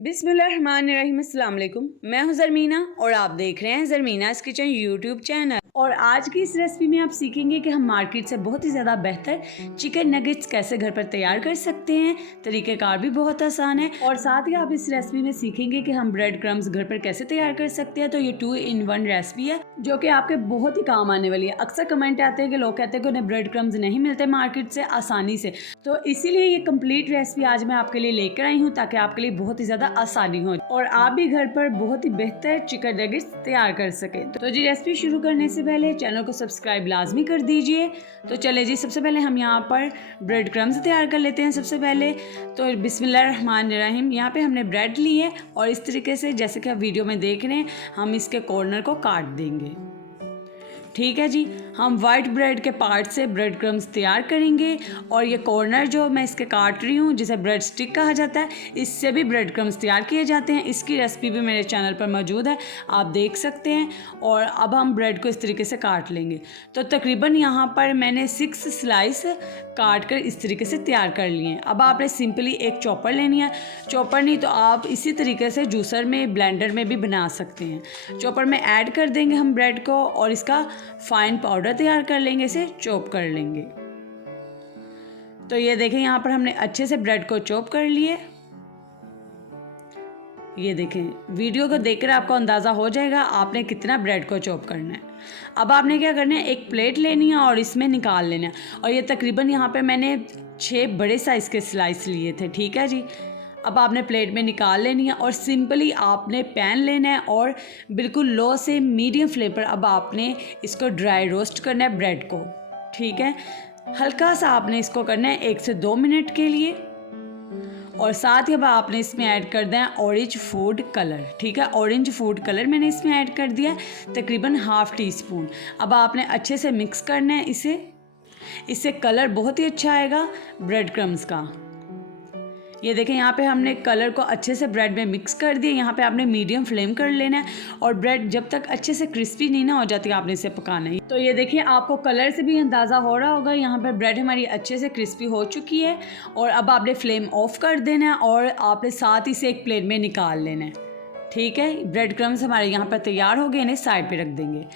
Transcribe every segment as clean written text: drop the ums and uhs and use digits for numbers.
बिस्मिल्लाहिर्रहमानिर्रहीम, अस्सलाम वालेकुम। मैं हूं ज़रमीना और आप देख रहे हैं ज़रमीनास किचन यूट्यूब चैनल। और आज की इस रेसिपी में आप सीखेंगे कि हम मार्केट से बहुत ही ज़्यादा बेहतर चिकन नगेट्स कैसे घर पर तैयार कर सकते हैं। तरीक़ेकार भी बहुत आसान है और साथ ही आप इस रेसिपी में सीखेंगे कि हम ब्रेड क्रम्स घर पर कैसे तैयार कर सकते हैं। तो ये 2 in 1 रेसिपी है जो कि आपके बहुत ही काम आने वाली है। अक्सर कमेंट आते हैं कि लोग कहते हैं कि उन्हें ब्रेड क्रम्स नहीं मिलते मार्केट से आसानी से, तो इसीलिए ये कंप्लीट रेसिपी आज मैं आपके लिए लेकर आई हूँ ताकि आपके लिए बहुत ही ज़्यादा आसानी हो और आप भी घर पर बहुत ही बेहतर चिकन नगेट्स तैयार कर सके। तो जी रेसिपी शुरू करने से पहले चैनल को सब्सक्राइब लाजमी कर दीजिए। तो चले जी, सबसे पहले हम यहाँ पर ब्रेड क्रम्स तैयार कर लेते हैं। सबसे पहले तो बिस्मिल्लाहिर्रहमानिर्रहीम, यहाँ पे हमने ब्रेड ली है और इस तरीके से जैसे कि आप वीडियो में देख रहे हैं हम इसके कॉर्नर को काट देंगे। ठीक है जी, हम वाइट ब्रेड के पार्ट से ब्रेड क्रम्स तैयार करेंगे और ये कॉर्नर जो मैं इसके काट रही हूँ जिसे ब्रेड स्टिक कहा जाता है, इससे भी ब्रेड क्रम्स तैयार किए जाते हैं। इसकी रेसिपी भी मेरे चैनल पर मौजूद है, आप देख सकते हैं। और अब हम ब्रेड को इस तरीके से काट लेंगे। तो तकरीबन यहाँ पर मैंने 6 स्लाइस काट कर इस तरीके से तैयार कर लिए हैं। अब आपने सिंपली एक चॉपर लेनी है, चॉपर नहीं तो आप इसी तरीके से जूसर में ब्लेंडर में भी बना सकते हैं। चॉपर में ऐड कर देंगे हम ब्रेड को और इसका फाइन पाउडर तैयार कर लेंगे, इसे चॉप कर लेंगे। तो ये देखें यहाँ पर हमने अच्छे से ब्रेड को चॉप कर लिए। ये देखें, वीडियो को देखकर आपको अंदाज़ा हो जाएगा आपने कितना ब्रेड को चॉप करना है। अब आपने क्या करना है, एक प्लेट लेनी है और इसमें निकाल लेना है। और ये तकरीबन यहाँ पर मैंने 6 बड़े साइज़ के स्लाइस लिए थे। ठीक है जी, अब आपने प्लेट में निकाल लेनी है और सिंपली आपने पैन लेना है और बिल्कुल लो से मीडियम फ्लेम पर अब आपने इसको ड्राई रोस्ट करना है ब्रेड को। ठीक है, हल्का सा आपने इसको करना है 1 से 2 मिनट के लिए। और साथ ही अब आपने इसमें ऐड कर देना है ऑरेंज फूड कलर। ठीक है, ऑरेंज फूड कलर मैंने इसमें ऐड कर दिया है, तकरीबन ½ टीस्पून। अब आपने अच्छे से मिक्स करना है इसे, इससे कलर बहुत ही अच्छा आएगा ब्रेड क्रम्स का। ये देखें, यहाँ पे हमने कलर को अच्छे से ब्रेड में मिक्स कर दिया। यहाँ पे आपने मीडियम फ्लेम कर लेना है और ब्रेड जब तक अच्छे से क्रिस्पी नहीं ना हो जाती आपने इसे पकाना है। तो ये देखिए, आपको कलर से भी अंदाज़ा हो रहा होगा यहाँ पर ब्रेड हमारी अच्छे से क्रिस्पी हो चुकी है। और अब आपने फ्लेम ऑफ कर देना है और आपने साथ ही से एक प्लेट में निकाल लेना है। ठीक है, ब्रेड क्रम्स हमारे यहाँ पर तैयार हो गए, इन्हें साइड पर रख देंगे।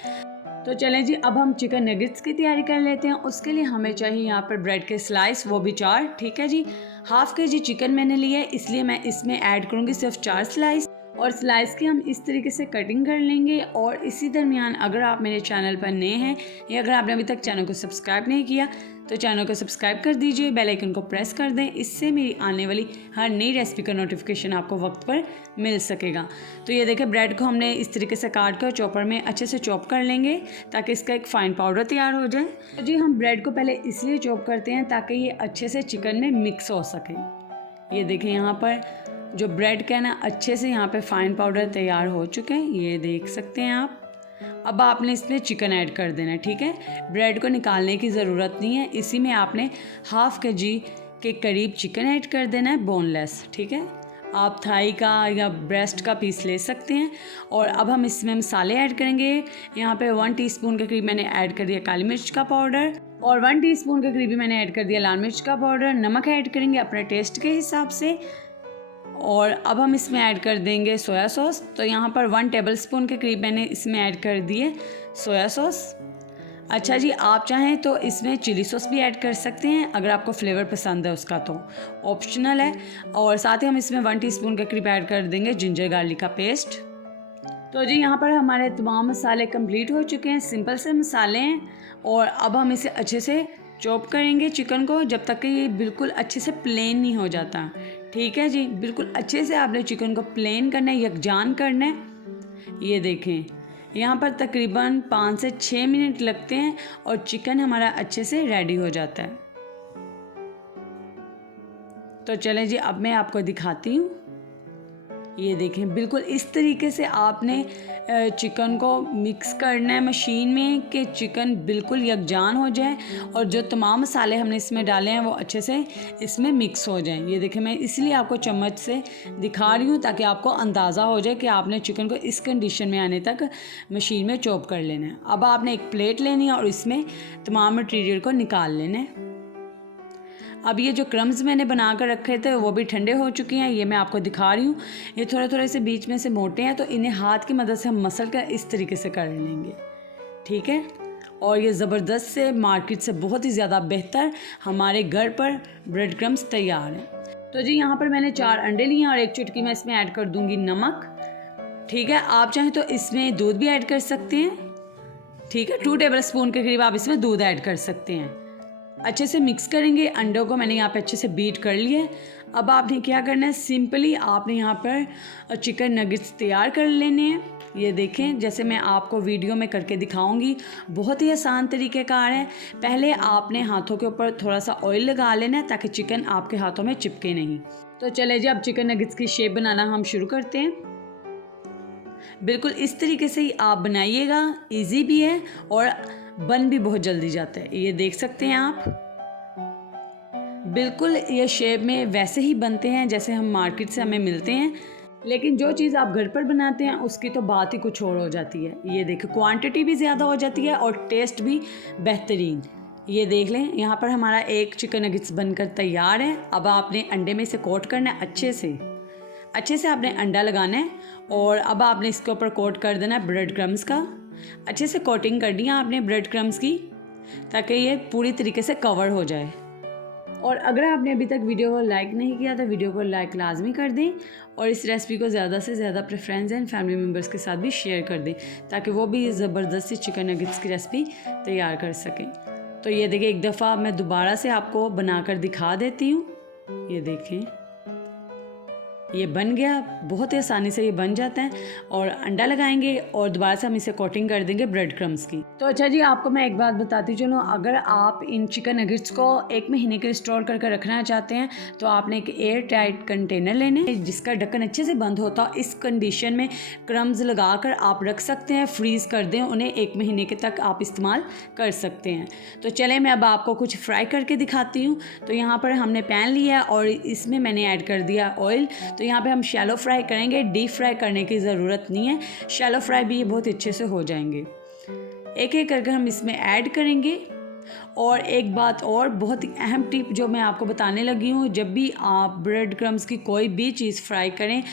तो चलें जी, अब हम चिकन नगेट्स की तैयारी कर लेते हैं। उसके लिए हमें चाहिए यहाँ पर ब्रेड के स्लाइस, वो भी 4। ठीक है जी, ½ kg चिकन मैंने लिया है, इसलिए मैं इसमें ऐड करूँगी सिर्फ 4 स्लाइस। और स्लाइस की हम इस तरीके से कटिंग कर लेंगे। और इसी दरमियान अगर आप मेरे चैनल पर नए हैं या अगर आपने अभी तक चैनल को सब्सक्राइब नहीं किया तो चैनल को सब्सक्राइब कर दीजिए, बेल आइकन को प्रेस कर दें, इससे मेरी आने वाली हर नई रेसिपी का नोटिफिकेशन आपको वक्त पर मिल सकेगा। तो ये देखें, ब्रेड को हमने इस तरीके से काट कर चॉपर में अच्छे से चॉप कर लेंगे ताकि इसका एक फ़ाइन पाउडर तैयार हो जाए। तो जी, हम ब्रेड को पहले इसलिए चॉप करते हैं ताकि ये अच्छे से चिकन में मिक्स हो सके। ये देखें, यहाँ पर जो ब्रेड का है ना, अच्छे से यहाँ पे फाइन पाउडर तैयार हो चुके हैं, ये देख सकते हैं आप। अब आपने इसमें चिकन ऐड कर देना है। ठीक है, ब्रेड को निकालने की ज़रूरत नहीं है, इसी में आपने ½ kg के करीब चिकन ऐड कर देना है, बोनलेस। ठीक है, आप थाई का या ब्रेस्ट का पीस ले सकते हैं। और अब हम इसमें मसाले ऐड करेंगे। यहाँ पे 1 टीस्पून के करीब मैंने ऐड कर दिया काली मिर्च का पाउडर और 1 टीस्पून के करीब मैंने ऐड कर दिया लाल मिर्च का पाउडर। नमक ऐड करेंगे अपने टेस्ट के हिसाब से। और अब हम इसमें ऐड कर देंगे सोया सॉस। तो यहाँ पर 1 टेबलस्पून के करीब मैंने इसमें ऐड कर दिए सोया सॉस। अच्छा जी, आप चाहें तो इसमें चिली सॉस भी ऐड कर सकते हैं अगर आपको फ्लेवर पसंद है उसका, तो ऑप्शनल है। और साथ ही हम इसमें 1 टीस्पून के करीब ऐड कर देंगे जिंजर गार्लिक का पेस्ट। तो जी, यहाँ पर हमारे तमाम मसाले कंप्लीट हो चुके हैं, सिंपल से मसाले हैं। और अब हम इसे अच्छे से चॉप करेंगे चिकन को जब तक कि ये बिल्कुल अच्छे से प्लेन नहीं हो जाता। ठीक है जी, बिल्कुल अच्छे से आपने चिकन को प्लेन करना है, यकजान करना है। ये देखें, यहाँ पर तकरीबन 5 से 6 मिनट लगते हैं और चिकन हमारा अच्छे से रेडी हो जाता है। तो चलें जी, अब मैं आपको दिखाती हूँ। ये देखें, बिल्कुल इस तरीके से आपने चिकन को मिक्स करना है मशीन में कि चिकन बिल्कुल यकजान हो जाए और जो तमाम मसाले हमने इसमें डाले हैं वो अच्छे से इसमें मिक्स हो जाएं। ये देखें, मैं इसलिए आपको चम्मच से दिखा रही हूँ ताकि आपको अंदाज़ा हो जाए कि आपने चिकन को इस कंडीशन में आने तक मशीन में चॉप कर लेना है। अब आपने एक प्लेट लेनी है और इसमें तमाम मटीरियल को निकाल लेना है। अब ये जो क्रम्स मैंने बना कर रखे थे वो भी ठंडे हो चुके हैं, ये मैं आपको दिखा रही हूँ। ये थोड़े थोड़े से बीच में से मोटे हैं, तो इन्हें हाथ की मदद से हम मसल कर इस तरीके से कर लेंगे, ठीक है। और ये ज़बरदस्त से मार्केट से बहुत ही ज़्यादा बेहतर हमारे घर पर ब्रेड क्रम्स तैयार हैं। तो जी यहाँ पर मैंने 4 अंडे लिए हैं और 1 चुटकी मैं इसमें ऐड कर दूँगी नमक, ठीक है। आप चाहें तो इसमें दूध भी ऐड कर सकते हैं, ठीक है। 2 टेबल स्पून के करीब आप इसमें दूध ऐड कर सकते हैं। अच्छे से मिक्स करेंगे। अंडों को मैंने यहाँ पे अच्छे से बीट कर लिया है। अब आपने क्या करना है, सिंपली आपने यहाँ पर चिकन नगेट्स तैयार कर लेने हैं। ये देखें, जैसे मैं आपको वीडियो में करके दिखाऊंगी, बहुत ही आसान तरीक़ेकार है। पहले आपने हाथों के ऊपर थोड़ा सा ऑयल लगा लेना है ताकि चिकन आपके हाथों में चिपके नहीं। तो चले जी, अब चिकन नगेट्स की शेप बनाना हम शुरू करते हैं। बिल्कुल इस तरीके से ही आप बनाइएगा, ईजी भी है और बन भी बहुत जल्दी जाता है। ये देख सकते हैं आप, बिल्कुल ये शेप में वैसे ही बनते हैं जैसे हम मार्केट से हमें मिलते हैं, लेकिन जो चीज़ आप घर पर बनाते हैं उसकी तो बात ही कुछ और हो जाती है। ये देखिए, क्वांटिटी भी ज़्यादा हो जाती है और टेस्ट भी बेहतरीन। ये देख लें, यहाँ पर हमारा एक चिकन नगेट्स बनकर तैयार है। अब आपने अंडे में इसे कोट करना है, अच्छे से आपने अंडा लगाना है और अब आपने इसके ऊपर कोट कर देना है ब्रेड क्रम्स का। अच्छे से कोटिंग करनी है आपने ब्रेड क्रम्स की, ताकि ये पूरी तरीके से कवर हो जाए। और अगर आपने अभी तक वीडियो को लाइक नहीं किया तो वीडियो को लाइक लाजमी कर दें और इस रेसिपी को ज़्यादा से ज़्यादा अपने फ्रेंड्स एंड फैमिली मेम्बर्स के साथ भी शेयर कर दें, ताकि वो भी ज़बरदस्त सी चिकन नगेट्स की रेसिपी तैयार कर सकें। तो ये देखिए, एक दफ़ा मैं दोबारा से आपको बनाकर दिखा देती हूँ। ये देखें, ये बन गया, बहुत ही आसानी से ये बन जाता है। और अंडा लगाएंगे और दोबारा से हम इसे कोटिंग कर देंगे ब्रेड क्रम्स की। तो अच्छा जी, आपको मैं एक बात बताती चलूँ, अगर आप इन चिकन नगेट्स को 1 महीने के लिए स्टोर करके रखना चाहते हैं तो आपने एक एयर टाइट कंटेनर लेने जिसका ढक्कन अच्छे से बंद होता है। इस कंडीशन में क्रम्स लगा कर आप रख सकते हैं, फ्रीज़ कर दें उन्हें, 1 महीने के तक आप इस्तेमाल कर सकते हैं। तो चलें, मैं अब आपको कुछ फ्राई करके दिखाती हूँ। तो यहाँ पर हमने पैन लिया और इसमें मैंने ऐड कर दिया ऑयल। तो यहाँ पे हम शैलो फ्राई करेंगे, डीप फ्राई करने की ज़रूरत नहीं है। शैलो फ्राई भी ये बहुत अच्छे से हो जाएंगे। एक एक करके हम इसमें ऐड करेंगे। और एक बात और बहुत ही अहम टिप जो मैं आपको बताने लगी हूँ, जब भी आप ब्रेड क्रम्स की कोई भी चीज़ फ्राई करें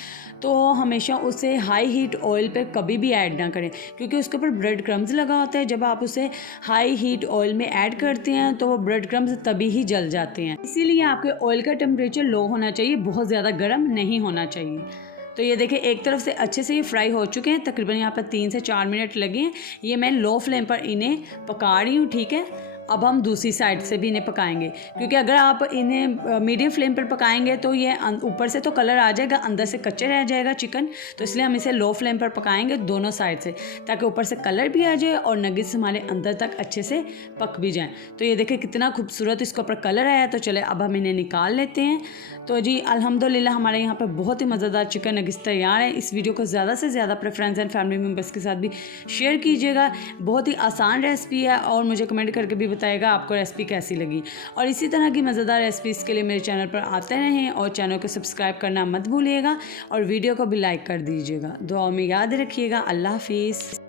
तो हमेशा उसे हाई हीट ऑयल पे कभी भी ऐड ना करें, क्योंकि उसके ऊपर ब्रेड क्रम्स लगा होता है। जब आप उसे हाई हीट ऑयल में ऐड करते हैं तो वो ब्रेड क्रम्स तभी ही जल जाते हैं। इसीलिए आपके ऑयल का टेम्परेचर लो होना चाहिए, बहुत ज़्यादा गर्म नहीं होना चाहिए। तो ये देखिए, एक तरफ से अच्छे से ये फ्राई हो चुके हैं, तकरीबन यहाँ पर 3 से 4 मिनट लगे हैं। ये मैं लो फ्लेम पर इन्हें पका रही हूँ, ठीक है। अब हम दूसरी साइड से भी इन्हें पकाएंगे, क्योंकि अगर आप इन्हें मीडियम फ्लेम पर पकाएंगे तो ये ऊपर से तो कलर आ जाएगा, अंदर से कच्चे रह जाएगा चिकन। तो इसलिए हम इसे लो फ्लेम पर पकाएंगे दोनों साइड से, ताकि ऊपर से कलर भी आ जाए और नगेट्स हमारे अंदर तक अच्छे से पक भी जाएं। तो ये देखिए कितना खूबसूरत इसके ऊपर कलर आया है। तो चले अब हम इन्हें निकाल लेते हैं। तो जी अल्हम्दुलिल्लाह हमारे यहाँ पर बहुत ही मज़ेदार चिकन नगेट्स तैयार है। इस वीडियो को ज़्यादा से ज़्यादा अपने फ्रेंड्स एंड फैमिली मेम्बर्स के साथ भी शेयर कीजिएगा। बहुत ही आसान रेसिपी है और मुझे कमेंट करके भी बताइएगा आपको रेसिपी कैसी लगी। और इसी तरह की मज़ेदार रेसिपीज़ के लिए मेरे चैनल पर आते रहें और चैनल को सब्सक्राइब करना मत भूलिएगा और वीडियो को भी लाइक कर दीजिएगा। दुआ में याद रखिएगा। अल्लाह हाफिज़।